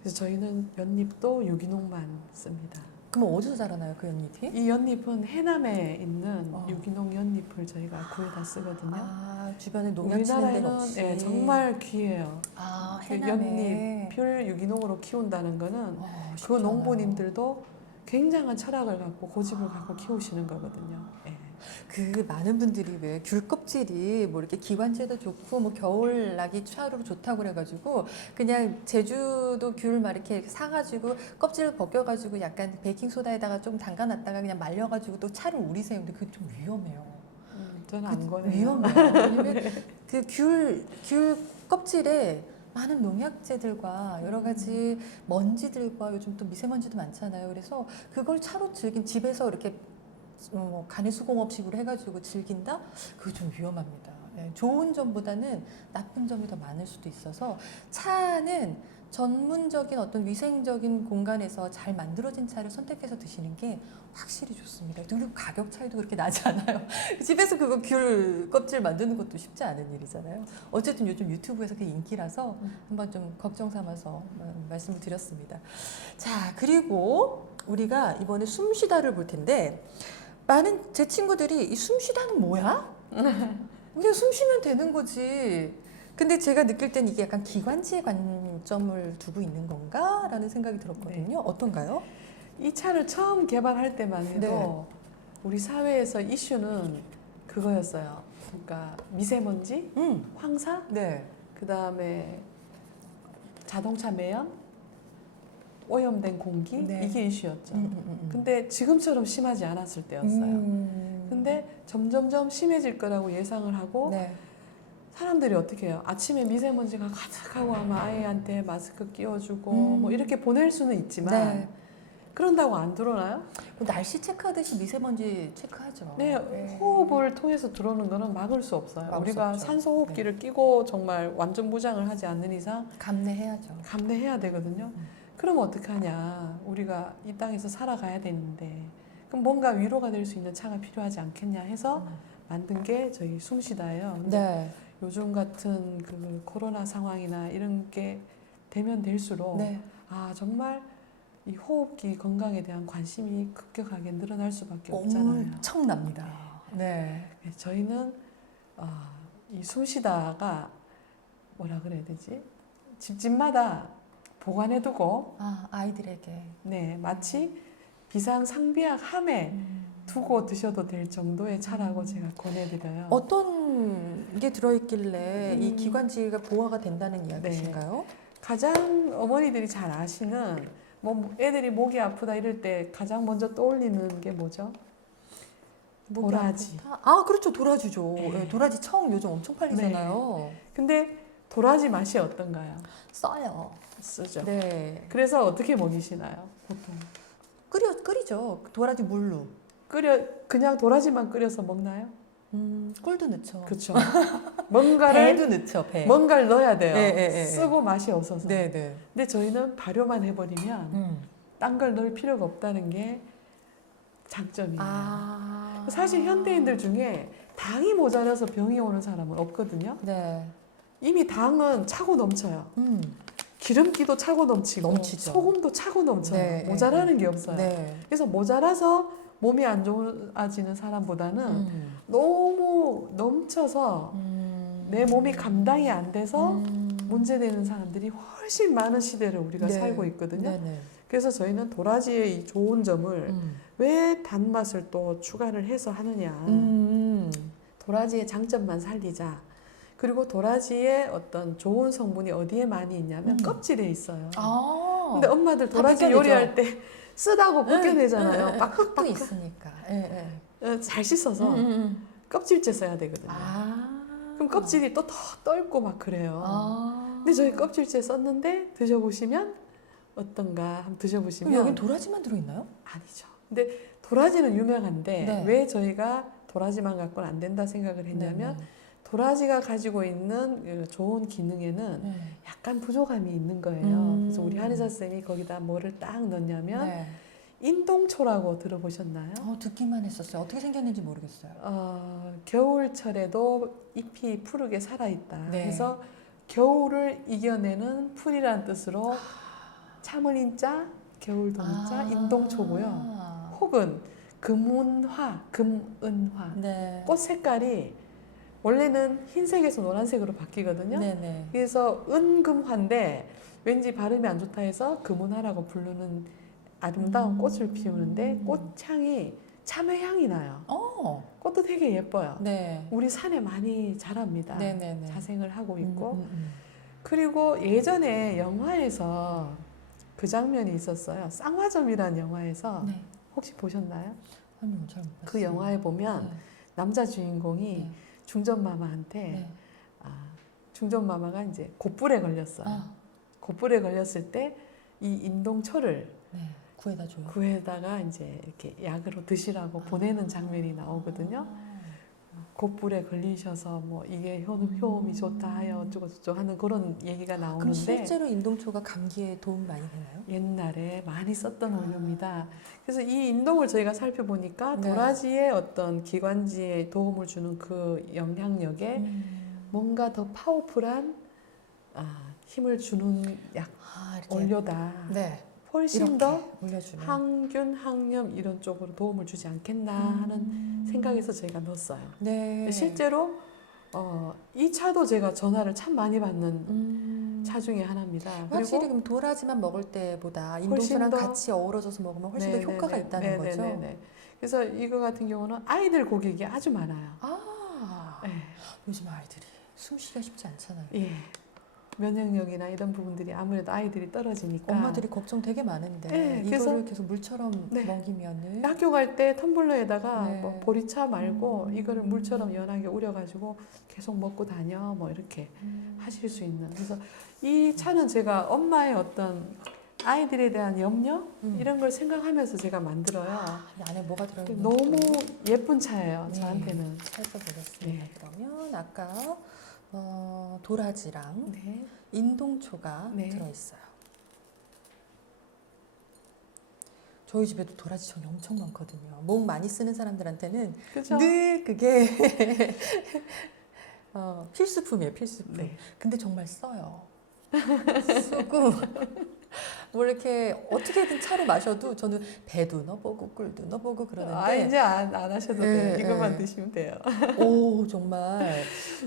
그래서 저희는 연잎도 유기농만 씁니다. 그럼 어디서 자라나요, 그 연잎이? 이 연잎은 해남에 있는 어. 유기농 연잎을 저희가 구해다 쓰거든요. 아, 주변에 농약 치는 데가 우리나라에는 없이. 예, 정말 귀해요. 아, 그 해남에. 연잎을 유기농으로 키운다는 거는 그 쉽지 않아요. 농부님들도 굉장한 철학을 갖고 고집을 갖고 키우시는 거거든요. 예. 그 많은 분들이 왜 귤 껍질이 뭐 이렇게 기관지에도 좋고 뭐 겨울 나기 차로 좋다고 그래가지고 그냥 제주도 귤 막 이렇게 사가지고 껍질을 벗겨가지고 약간 베이킹 소다에다가 좀 담가놨다가 그냥 말려가지고 또 차를 우리세요. 근데 그게 좀 위험해요. 저는 안 권해요. 위험해요. 왜냐면 그 귤 껍질에 많은 농약제들과 여러 가지 먼지들과 요즘 또 미세먼지도 많잖아요. 그래서 그걸 차로 집에서 이렇게 간의 수공업식으로 해가지고 즐긴다? 그거 좀 위험합니다. 네, 좋은 점보다는 나쁜 점이 더 많을 수도 있어서 차는 전문적인 어떤 위생적인 공간에서 잘 만들어진 차를 선택해서 드시는 게 확실히 좋습니다. 그리고 가격 차이도 그렇게 나지 않아요. 집에서 그거 귤 껍질 만드는 것도 쉽지 않은 일이잖아요. 어쨌든 요즘 유튜브에서 그게 인기라서 한번 좀 걱정 삼아서 말씀을 드렸습니다. 자, 그리고 우리가 이번에 숨쉬다를 볼 텐데 많은 제 친구들이 이 숨쉬다는 뭐야? 그냥 숨 쉬면 되는 거지. 근데 제가 느낄 땐 이게 약간 기관지에 관점을 두고 있는 건가? 라는 생각이 들었거든요. 어떤가요? 이 차를 처음 개발할 때만 해도 네. 우리 사회에서 이슈는 그거였어요. 그러니까 미세먼지, 황사, 네. 그 다음에 자동차 매연, 오염된 공기 네. 이게 이슈였죠. 근데 지금처럼 심하지 않았을 때였어요. 근데 점점점 심해질 거라고 예상을 하고 네. 사람들이 어떻게 해요? 아침에 미세먼지가 가득하고 하면 아이한테 마스크 끼워주고 뭐 이렇게 보낼 수는 있지만 네. 그런다고 안 들어나요? 뭐 날씨 체크하듯이 미세먼지 체크하죠. 네, 호흡을 통해서 들어오는 거는 막을 수 없어요. 막을 수 우리가 없죠. 산소 호흡기를 끼고 정말 완전 무장을 하지 않는 이상 감내해야죠. 감내해야 되거든요. 그럼 어떻게 하냐? 우리가 이 땅에서 살아가야 되는데 그럼 뭔가 위로가 될 수 있는 차가 필요하지 않겠냐 해서 만든 게 저희 숨쉬다예요. 근데 네. 요즘 같은 그 코로나 상황이나 이런 게 되면 될수록 네. 아 정말 이 호흡기 건강에 대한 관심이 급격하게 늘어날 수밖에 없잖아요. 엄청납니다. 네. 저희는 이 숨쉬다가 뭐라 그래야 되지? 집집마다 보관해두고 아이들에게. 네 마치 비상상비약 함에 두고 드셔도 될 정도의 차라고 제가 권해드려요. 어떤 게 들어있길래 이 음. 기관지가 보호가 된다는 이야기신가요? 가장 어머니들이 잘 아시는 뭐 애들이 목이 아프다 이럴 때 가장 먼저 떠올리는 게 뭐죠? 목이 도라지. 아프다? 그렇죠. 도라지죠. 네. 네, 도라지 청 요즘 엄청 팔리잖아요. 근데 도라지 맛이 어떤가요? 써요. 쓰죠. 네. 그래서 어떻게 먹이시나요? 보통 끓이죠. 도라지 물로. 그냥 도라지만 끓여서 먹나요? 꿀도 넣죠. 그렇죠. 뭔가를 배도 넣죠. 배. 뭔가를 넣어야 돼요. 네. 쓰고 맛이 없어서. 네. 근데 저희는 발효만 해버리면 딴 걸 넣을 필요가 없다는 게 장점이에요. 사실 현대인들 중에 당이 모자라서 병이 오는 사람은 없거든요. 네. 이미 당은 차고 넘쳐요. 기름기도 차고 넘치고 넘치죠. 소금도 차고 넘쳐요. 네, 모자라는 게 없어요. 네. 그래서 모자라서 몸이 안 좋아지는 사람보다는 너무 넘쳐서 내 몸이 감당이 안 돼서 문제되는 사람들이 훨씬 많은 시대를 우리가 네. 살고 있거든요. 네네. 그래서 저희는 도라지의 이 좋은 점을 왜 단맛을 또 추가를 해서 하느냐. 도라지의 장점만 살리자. 그리고 도라지의 어떤 좋은 성분이 어디에 많이 있냐면 껍질에 있어요. 근데 엄마들 도라지 요리할 때 쓰다고 벗겨내잖아요. 흙도 있으니까. 잘 씻어서 껍질째 써야 되거든요. 그럼 껍질이 또 더 떫고 막 그래요. 근데 저희 껍질째 썼는데 드셔보시면 어떤가 한번 드셔보시면 여기 도라지만 들어있나요? 아니죠. 근데 도라지는 유명한데 네. 왜 저희가 도라지만 갖고는 안 된다 생각을 했냐면 도라지가 가지고 있는 그 좋은 기능에는 약간 부족함이 있는 거예요. 그래서 우리 한의사 쌤이 거기다 뭐를 딱 넣냐면 인동초라고 들어보셨나요? 듣기만 했었어요. 어떻게 생겼는지 모르겠어요. 겨울철에도 잎이 푸르게 살아있다. 네. 그래서 겨울을 이겨내는 풀이란 뜻으로 참을인자, 겨울동자, 인동초고요. 혹은 금은화, 금은화. 네. 꽃 색깔이 원래는 흰색에서 노란색으로 바뀌거든요. 네네. 그래서 은금화인데 왠지 발음이 안 좋다 해서 금은화라고 부르는 아름다운 꽃을 피우는데 꽃향이 참외향이 나요. 꽃도 되게 예뻐요. 네. 우리 산에 많이 자랍니다. 네네네. 자생을 하고 있고 그리고 예전에 영화에서 그 장면이 있었어요. 쌍화점이라는 영화에서 네. 혹시 보셨나요? 아니요, 잘 못 봤어요. 그 영화에 보면 남자 주인공이 네. 중전마마한테 네. 중전마마가 이제 곧불에 걸렸어요. 곧불에 걸렸을 때 이 인동초를 네. 구해다 줘요. 구에다가 이제 이렇게 약으로 드시라고 보내는 장면이 나오거든요. 곧불에 걸리셔서 뭐 이게 효험이 좋다 하여 어쩌고저쩌고 하는 그런 얘기가 그럼 나오는데 실제로 인동초가 감기에 도움 많이 되나요? 옛날에 많이 썼던 원료입니다. 그래서 이 인동을 저희가 살펴보니까 네. 도라지의 어떤 기관지에 도움을 주는 그 영향력에 뭔가 더 파워풀한 힘을 주는 약 이렇게. 원료다. 네. 훨씬 이렇게 더 올려주면. 항균, 항염 이런 쪽으로 도움을 주지 않겠나 하는 생각에서 저희가 넣었어요. 네. 실제로 이 차도 제가 전화를 참 많이 받는 차 중에 하나입니다. 확실히 그리고 그럼 도라지만 먹을 때보다 훨씬 인동초랑 더- 같이 어우러져서 먹으면 훨씬 더 효과가 있다는 거죠. 네네네. 그래서 이거 같은 경우는 아이들 고객이 아주 많아요. 네. 요즘 아이들이 숨쉬기가 쉽지 않잖아요. 예. 면역력이나 이런 부분들이 아무래도 아이들이 떨어지니까 엄마들이 걱정 되게 많은데 네, 이거를 계속 물처럼 네. 먹이면은 학교 갈 때 텀블러에다가 네. 뭐 보리차 말고 이거를 물처럼 연하게 우려가지고 계속 먹고 다녀 뭐 이렇게 하실 수 있는. 그래서 이 차는 제가 엄마의 어떤 아이들에 대한 염려 이런 걸 생각하면서 제가 만들어요. 이 안에 뭐가 들어있는지 너무 예쁜 차예요. 네. 저한테는. 살펴보겠습니다. 네. 그러면 아까 도라지랑 네. 인동초가 네. 들어있어요. 저희 집에도 도라지청이 엄청 많거든요. 목 많이 쓰는 사람들한테는 그죠? 늘 그게 필수품이에요, 필수품. 네. 근데 정말 써요. 쓰고 뭐 이렇게 어떻게든 차로 마셔도 저는 배도 넣어보고 꿀도 넣어보고 그러는데 이제 안 하셔도 네, 돼요. 이것만 네. 드시면 돼요. 오 정말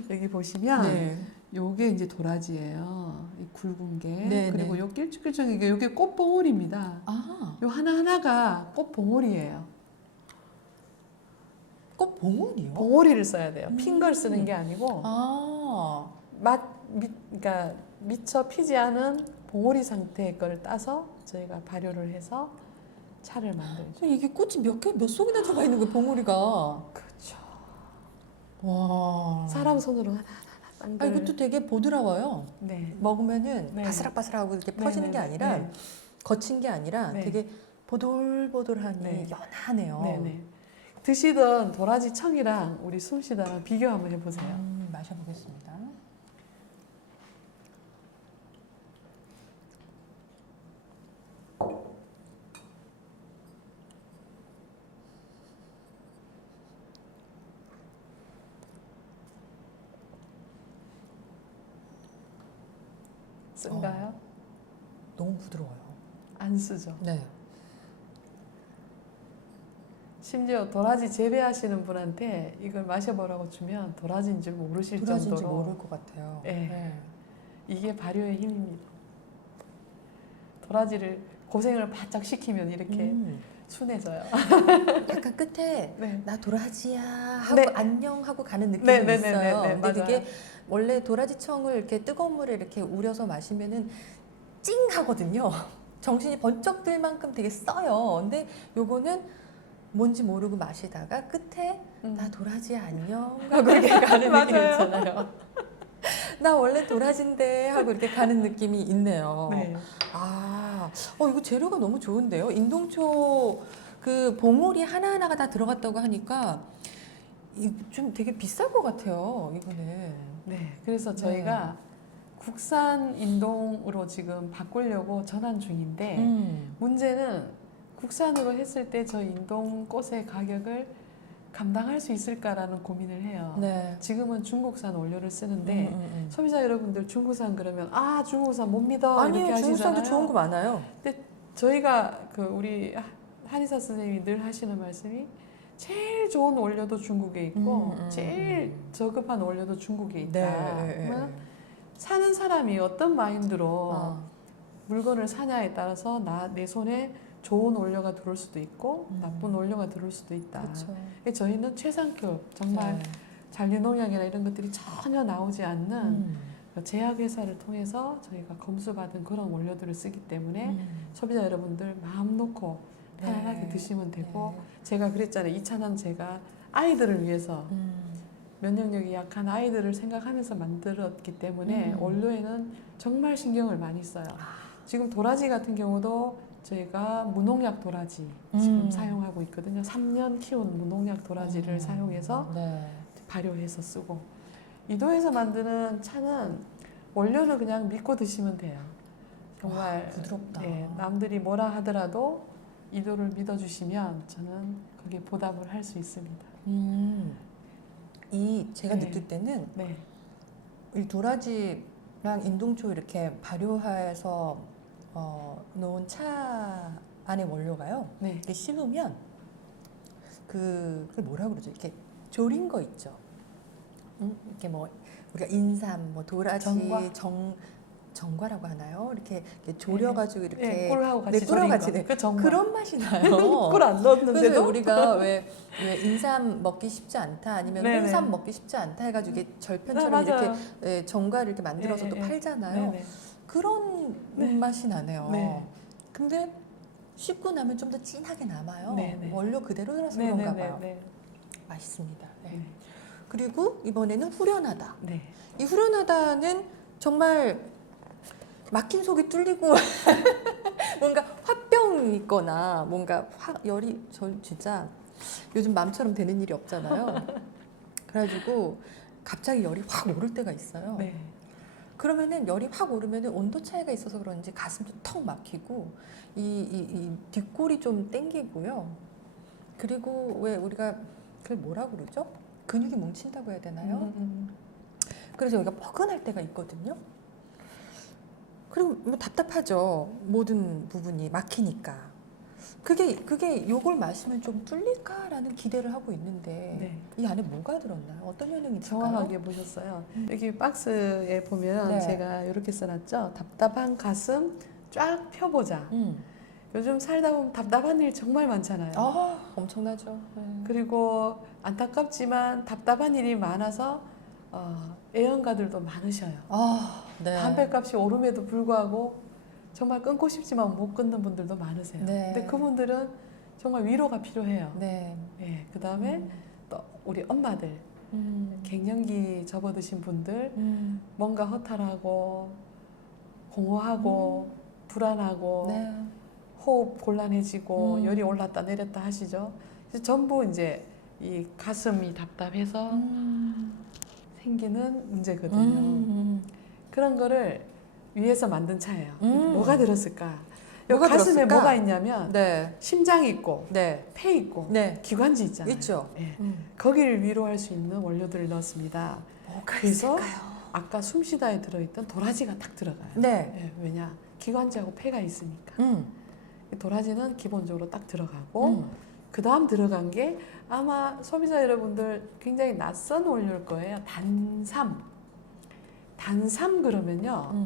여기 보시면 네. 요게 이제 도라지예요. 이 굵은 게. 네, 그리고 네. 요 길쭉길쭉한 게 요게 꽃봉오리입니다. 아, 요 하나하나가 꽃봉오리예요. 꽃 봉오리요? 봉오리를 써야 돼요. 핀 걸 쓰는 게 아니고 아, 그러니까 미처 피지 않은 봉오리 상태의 걸 따서 저희가 발효를 해서 차를 만들죠. 이게 꽃이 몇 송이나 들어가 있는 거예요, 봉오리가. 그렇죠. 와. 사람 손으로 하나하나 아, 이것도 되게 보드라워요. 네. 먹으면은 네. 바스락바스락하고 이렇게 네, 퍼지는 네, 게 네. 아니라 네. 거친 게 아니라 네. 되게 보들보들하니 네. 연하네요. 네네. 드시던 도라지 청이랑 우리 숨쉬다랑 비교 한번 해보세요. 마셔보겠습니다. 쓴가요? 너무 부드러워요. 안 쓰죠. 네. 심지어 도라지 재배하시는 분한테 이걸 마셔보라고 주면 도라지인 줄 모르실 도라지인지 정도로 모를 것 같아요. 네. 이게 발효의 힘입니다. 도라지를 고생을 바짝 시키면 이렇게 순해져요. 약간 끝에 네. 나 도라지야 하고 네. 안녕 하고 가는 느낌이 네, 네, 있어요. 네, 네, 네, 근데 맞아요. 그게 원래 도라지청을 이렇게 뜨거운 물에 이렇게 우려서 마시면은 찡하거든요. 정신이 번쩍 들 만큼 되게 써요. 근데 요거는 뭔지 모르고 마시다가 끝에 나 도라지야 안녕 하고 이렇게 가는 느낌 맞아요. 있잖아요. 나 원래 도라지인데 하고 이렇게 가는 느낌이 있네요. 네. 아, 이거 재료가 너무 좋은데요. 인동초 그 봉오리 하나하나가 다 들어갔다고 하니까 좀 되게 비쌀 것 같아요. 이거는. 네. 그래서 저희가 국산 인동으로 지금 바꾸려고 전환 중인데 문제는 국산으로 했을 때 저 인동 꽃의 가격을 감당할 수 있을까라는 고민을 해요. 네. 지금은 중국산 원료를 쓰는데 음. 소비자 여러분들 중국산 그러면 중국산 못 믿어 이렇게 아니요, 중국산도 하시잖아요. 좋은 거 많아요. 저희가 그 우리 한의사 선생님이 늘 하시는 말씀이 제일 좋은 원료도 중국에 있고 제일 저급한 원료도 중국에 있다. 그러면 사는 사람이 어떤 마인드로 물건을 사냐에 따라서 내 손에 좋은 원료가 들어올 수도 있고 나쁜 원료가 들어올 수도 있다. 그렇죠. 저희는 최상급 정말 잔류농약이나 이런 것들이 전혀 나오지 않는 제약회사를 통해서 저희가 검수받은 그런 원료들을 쓰기 때문에 소비자 여러분들 마음 놓고 편안하게 드시면 되고 제가 그랬잖아요. 이 차는 제가 아이들을 위해서 면역력이 약한 아이들을 생각하면서 만들었기 때문에 원료에는 정말 신경을 많이 써요. 지금 도라지 같은 경우도 저희가 무농약 도라지 지금 사용하고 있거든요. 3년 키운 무농약 도라지를 사용해서 발효해서 쓰고 이도에서 만드는 차는 원료는 그냥 믿고 드시면 돼요. 정말 부드럽다. 남들이 뭐라 하더라도 이도를 믿어주시면 저는 거기에 보답을 할 수 있습니다. 제가 느낄 때는 이 도라지랑 인동초 이렇게 발효해서 놓은 차 안에 원료가요. 이렇게 씹으면 그걸 뭐라 그러죠? 이렇게 졸인 거 있죠. 이렇게 뭐 우리가 인삼, 뭐 도라지, 정과라고 하나요? 이렇게 졸여가지고 이렇게 꿀하고 같이 꿀하고 같이 졸인 거. 그 정과. 그런 맛이 나요. 꿀 안 넣었는데도 그래서 우리가 왜 인삼 먹기 쉽지 않다 아니면 홍삼 먹기 쉽지 않다 해가지고 이게 절편처럼 이렇게 정과를 이렇게 만들어서 또 팔잖아요. 그런 맛이 나네요. 근데 씹고 나면 좀 더 진하게 남아요. 원료 그대로라서 그런가 봐요. 맛있습니다. 그리고 이번에는 후련하다. 이 후련하다는 정말 막힌 속이 뚫리고 뭔가 화병 있거나 뭔가 열이 저 진짜 요즘 맘처럼 되는 일이 없잖아요. 그래가지고 갑자기 열이 확 오를 때가 있어요. 그러면은 열이 확 오르면은 온도 차이가 있어서 그런지 가슴도 턱 막히고 이 뒷골이 좀 땡기고요. 그리고 왜 우리가 그걸 뭐라 그러죠? 근육이 뭉친다고 해야 되나요? 그래서 여기가 뻐근할 때가 있거든요. 그리고 뭐 답답하죠. 모든 부분이 막히니까. 그게 요걸 마시면 좀 뚫릴까라는 기대를 하고 있는데 네. 이 안에 뭐가 들었나요? 어떤 효능이 있을까요? 정확하게 보셨어요. 여기 박스에 보면 네. 제가 이렇게 써놨죠. 답답한 가슴 쫙 펴보자. 요즘 살다 보면 답답한 일 정말 많잖아요. 엄청나죠. 네. 그리고 안타깝지만 답답한 일이 많아서 애연가들도 많으셔요. 네. 담배값이 오름에도 불구하고 정말 끊고 싶지만 못 끊는 분들도 많으세요. 네. 근데 그분들은 정말 위로가 필요해요. 네. 예, 그 다음에 또 우리 엄마들, 갱년기 접어드신 분들, 뭔가 허탈하고 공허하고 불안하고 네. 호흡 곤란해지고 음. 열이 올랐다 내렸다 하시죠. 그래서 전부 이제 이 가슴이 답답해서 생기는 문제거든요. 그런 거를 위해서 만든 차예요. 뭐가 들었을까? 여기 뭐가 가슴에 들었을까? 뭐가 있냐면 네. 심장이 있고 네. 폐 있고 네. 기관지 있잖아요. 있죠. 예. 거기를 위로할 수 있는 원료들을 넣었습니다. 뭐가 그래서 있을까요? 아까 숨쉬다에 들어있던 도라지가 딱 들어가요. 네. 예, 왜냐? 기관지하고 폐가 있으니까. 음. 도라지는 기본적으로 딱 들어가고 그 다음 들어간 게 아마 소비자 여러분들 굉장히 낯선 원료일 거예요. 단삼. 단삼 그러면요.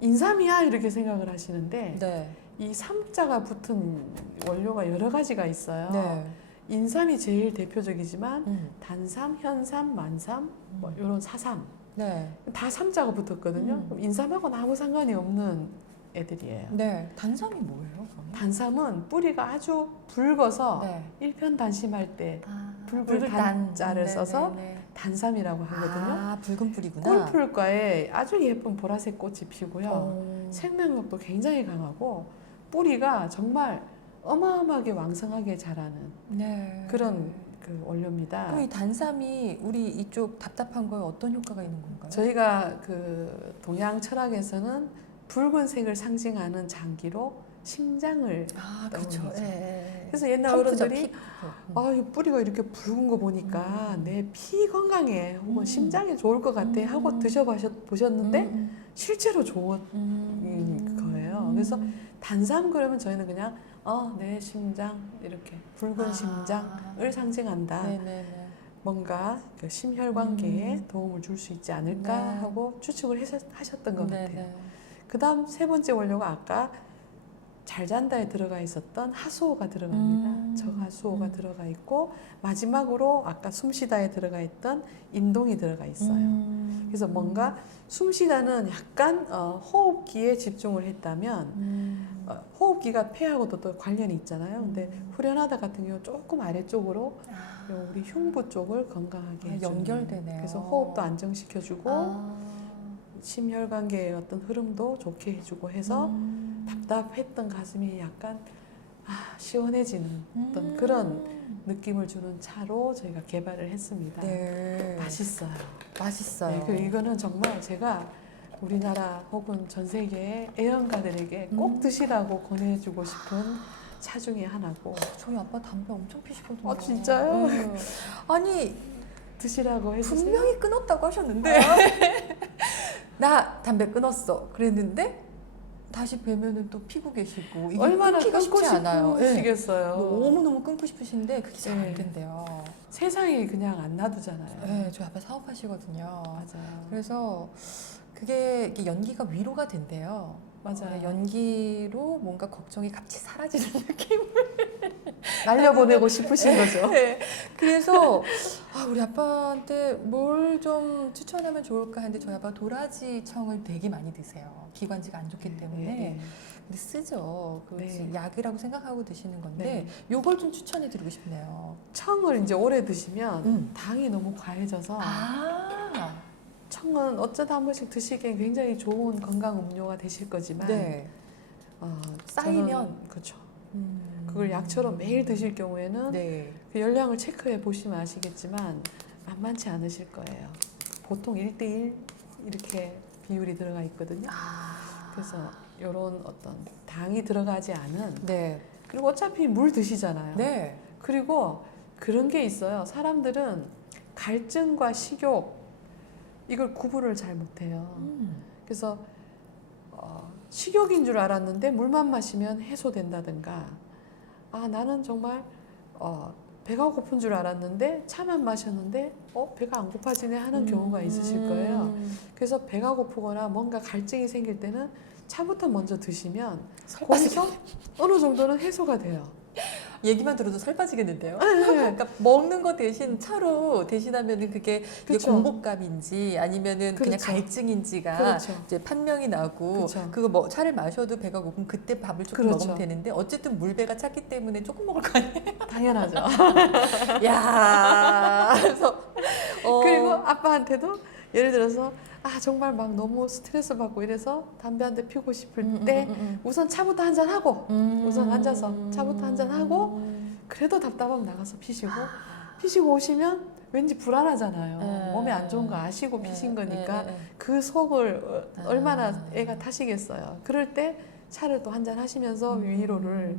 인삼이야 이렇게 생각을 하시는데 네. 이 삼자가 붙은 원료가 여러 가지가 있어요. 네. 인삼이 제일 대표적이지만 단삼, 현삼, 만삼, 뭐 이런 사삼 네. 다 삼자가 붙었거든요. 그럼 인삼하고는 아무 상관이 없는 애들이에요. 네. 단삼이 뭐예요? 그러면? 단삼은 뿌리가 아주 붉어서 네. 일편단심할 때 붉은 붉은 단자를 네, 써서 네, 네. 단삼이라고 하거든요. 붉은 뿌리구나. 꿀풀과에 아주 예쁜 보라색 꽃이 피고요. 생명력도 굉장히 강하고 뿌리가 정말 어마어마하게 왕성하게 자라는 네. 그런 그 원료입니다. 그럼 이 단삼이 우리 이쪽 답답한 거에 어떤 효과가 있는 건가요? 저희가 그 동양 철학에서는 붉은색을 상징하는 장기로 심장을 그렇죠. 떠오르죠. 예. 그래서 옛날 펌프죠, 어른들이 이 뿌리가 이렇게 붉은 거 보니까 내 피 건강에 혹은 심장에 좋을 것 같아 하고 드셔보셨는데 실제로 좋은 거예요. 그래서 단삼 그러면 저희는 그냥 내 심장 이렇게 붉은 심장을 상징한다. 네네네. 뭔가 그 심혈관계에 도움을 줄 수 있지 않을까 네. 하고 추측을 하셨던 것 같아요. 네네. 그 다음 세 번째 원료가 아까 잘 잔다에 들어가 있었던 하수오가 들어갑니다. 저하수오가 들어가 있고 마지막으로 아까 숨쉬다에 들어가 있던 인동이 들어가 있어요. 그래서 뭔가 숨쉬다는 약간 호흡기에 집중을 했다면 호흡기가 폐하고도 또 관련이 있잖아요. 근데 후련하다 같은 경우 조금 아래쪽으로 우리 흉부 쪽을 건강하게 해주는 연결되네요. 그래서 호흡도 안정시켜주고 심혈관계의 어떤 흐름도 좋게 해주고 해서 답답했던 가슴이 약간 시원해지는 어떤 그런 느낌을 주는 차로 저희가 개발을 했습니다. 네. 맛있어요. 맛있어요. 네, 그리고 이거는 정말 제가 우리나라 혹은 전 세계의 애연가들에게 꼭 드시라고 권해주고 싶은 차 중에 하나고. 저희 아빠 담배 엄청 피시거든요. 진짜요? 네. 아니 드시라고 해주세요. 분명히 끊었다고 하셨는데 나 담배 끊었어 그랬는데 다시 뵈면은 또 피고 계시고 이게 얼마나 끊기가 끊고 쉽지 않아요. 네. 싶으시겠어요. 너무너무 끊고 싶으신데 그게 잘 안 네. 된대요. 세상에 그냥 안 놔두잖아요. 네, 저희 아빠 사업하시거든요. 맞아요. 그래서 그게 이렇게 연기가 위로가 된대요. 맞아요. 연기로 뭔가 걱정이 같이 사라지는 느낌. 날려보내고 싶으신 거죠. 네. 그래서 우리 아빠한테 뭘 좀 추천하면 좋을까 하는데 저희 아빠 도라지청을 되게 많이 드세요. 기관지가 안 좋기 때문에. 근데 쓰죠. 그 네. 약이라고 생각하고 드시는 건데 네. 요걸 좀 추천해드리고 싶네요. 청을 이제 오래 드시면 당이 너무 과해져서 청은 어쩌다 한 번씩 드시기엔 굉장히 좋은 건강 음료가 되실 거지만 네. 쌓이면 그렇죠. 그걸 약처럼 매일 드실 경우에는 네. 그 열량을 체크해 보시면 아시겠지만 만만치 않으실 거예요. 보통 1대1 이렇게 비율이 들어가 있거든요. 그래서 이런 어떤 당이 들어가지 않은 네. 그리고 어차피 물 드시잖아요. 네. 그리고 그런 게 있어요. 사람들은 갈증과 식욕 이걸 구분을 잘 못해요. 그래서 식욕인 줄 알았는데 물만 마시면 해소된다든가, 아 나는 정말 배가 고픈 줄 알았는데 차만 마셨는데 배가 안 고파지네 하는 경우가 있으실 거예요. 그래서 배가 고프거나 뭔가 갈증이 생길 때는 차부터 먼저 드시면 거기서 어느 정도는 해소가 돼요. 얘기만 들어도 살 빠지겠는데요? 네. 그러니까 먹는 거 대신 차로 대신하면은 그게 그쵸. 공복감인지 아니면은 그냥 그렇죠. 갈증인지가 그렇죠. 이제 판명이 나고 그렇죠. 그거 뭐 차를 마셔도 배가 고프면 그때 밥을 조금 그렇죠. 먹으면 되는데 어쨌든 물배가 찼기 때문에 조금 먹을 거 아니에요? 당연하죠. 야, 그래서 그리고 아빠한테도 예를 들어서 정말 막 너무 스트레스 받고 이래서 담배 한 대 피우고 싶을 때 우선 차부터 한잔 하고 우선 앉아서 차부터 한잔 하고 그래도 답답하면 나가서 피시고 오시면 왠지 불안하잖아요. 몸에 안 좋은 거 아시고 피신 거니까 그 속을 얼마나 애가 타시겠어요. 그럴 때 차를 또 한잔 하시면서 위로를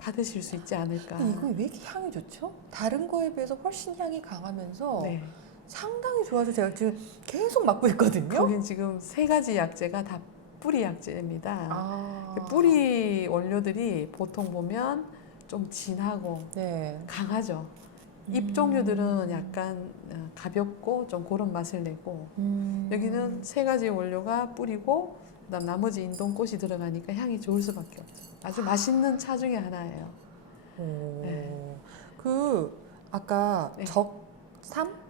받으실 수 있지 않을까. 근데 이거 왜 이렇게 향이 좋죠? 다른 거에 비해서 훨씬 향이 강하면서 네. 상당히 좋아서 제가 지금 계속 맡고 있거든요. 거긴 지금 3가지 약재가 다 뿌리 약재입니다. 뿌리 원료들이 보통 보면 좀 진하고 네. 강하죠. 잎 종류들은 약간 가볍고 좀 그런 맛을 내고 여기는 3가지 원료가 뿌리고 그다음 나머지 인동꽃이 들어가니까 향이 좋을 수밖에 없죠. 아주 맛있는 차 중에 하나예요. 네. 그 아까 네. 적삼?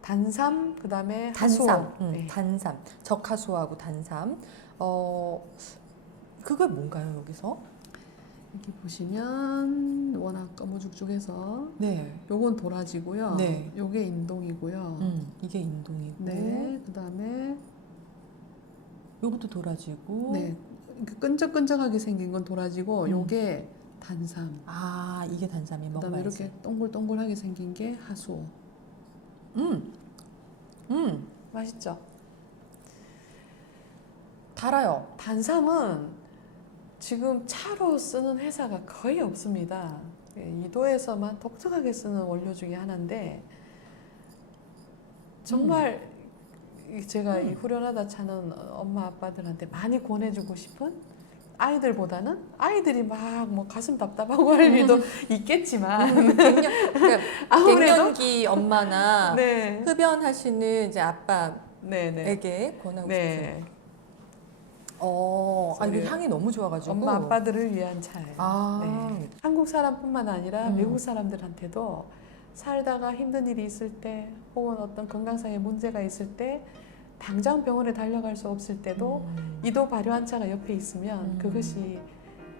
단삼 그다음에 단삼, 하수오. 네. 단삼, 적하수하고 단삼. 그게 뭔가요 여기서? 여기 보시면 워낙 거무죽죽해서 네. 요건 도라지고요. 네. 요게 인동이고요. 이게 인동이고. 네. 그다음에 요것도 도라지고. 네. 이렇게 끈적끈적하게 생긴 건 도라지고 요게 단삼. 아, 이게 단삼이 그다음에 먹어봐야지. 이렇게 동글동글하게 생긴 게 하수오. 맛있죠? 달아요. 단삼은 지금 차로 쓰는 회사가 거의 없습니다. 이도에서만 독특하게 쓰는 원료 중에 하나인데 정말 제가 이 후련하다 차는 엄마 아빠들한테 많이 권해주고 싶은, 아이들보다는 아이들이 막 뭐 가슴 답답하고 할 일도 있겠지만 그러니까 아무래도 갱년기 엄마나 네. 흡연하시는 이제 아빠에게 네네. 권하고 네. 싶어요. 이거 우리 향이 너무 좋아가지고. 엄마 아빠들을 위한 차예요. 아. 네. 한국 사람뿐만 아니라 외국 사람들한테도 살다가 힘든 일이 있을 때 혹은 어떤 건강상의 문제가 있을 때 당장 병원에 달려갈 수 없을 때도 이도 발효한 차가 옆에 있으면 그것이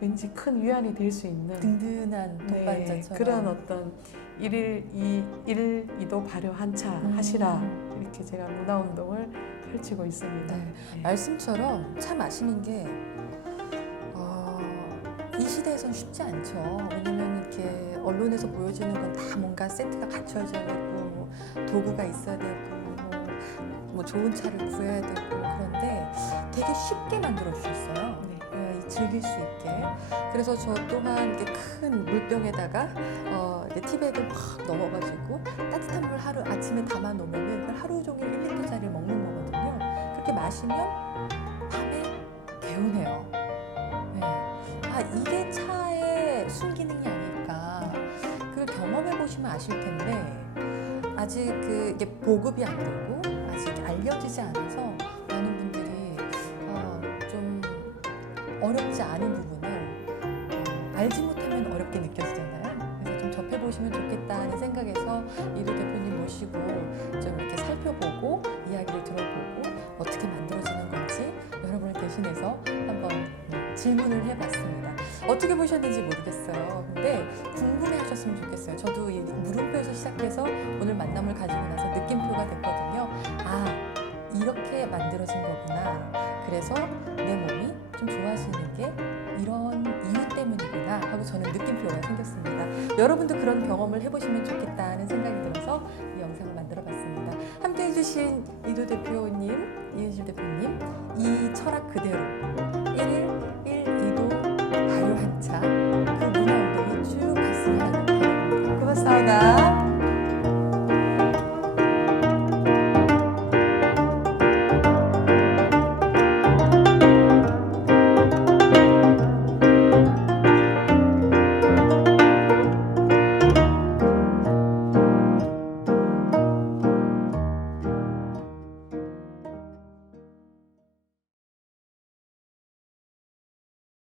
왠지 큰 위안이 될 수 있는 든든한 동반자처럼. 그런 어떤 일일 이도 발효한 차 하시라, 이렇게 제가 문화운동을 펼치고 있습니다. 네. 네. 말씀처럼 차 마시는 게 이 시대에선 쉽지 않죠. 왜냐면 이렇게 언론에서 보여주는 건 다 뭔가 세트가 갖춰져야 되고 뭐 도구가 있어야 되고 뭐 좋은 차를 구해야 되고, 그런데 되게 쉽게 만들어 주셨어요. 즐길 수 있게. 그래서 저 또한 이렇게 큰 물병에다가 이제 티백을 막 넣어가지고 따뜻한 물 하루 아침에 담아 놓으면은 그걸 하루 종일 1리터짜리 먹는 거거든요. 그렇게 마시면 밤에 개운해요. 네. 이게 차의 순기능이 아닐까. 그걸 경험해 보시면 아실 텐데 아직 이게 보급이 안 되고 아직 알려지지 않아서 많은 분들이 좀 어렵지 않은 부분을 알지 못하면 어렵게 느껴지잖아요. 그래서 좀 접해보시면 좋겠다는 생각에서 이도 대표님 모시고 좀 이렇게 살펴보고 이야기를 들어보고 어떻게 만들어지는 건지 여러분을 대신해서 한번 질문을 해봤습니다. 어떻게 보셨는지 모르겠어요. 근데 궁금해 하셨으면 좋겠어요. 저도 이 물음표에서 시작해서 오늘 만남을 가지고 나서 느낌표가 됐거든요. 이렇게 만들어진 거구나. 그래서 내 몸이 좀 좋아지는 게 이런 이유 때문이구나 하고 저는 느낌표가 생겼습니다. 여러분도 그런 경험을 해보시면 좋겠다는 생각이 들어서 이 영상을 만들어봤습니다. 함께해 주신 이도 대표님, 이은실 대표님, 이 철학 그대로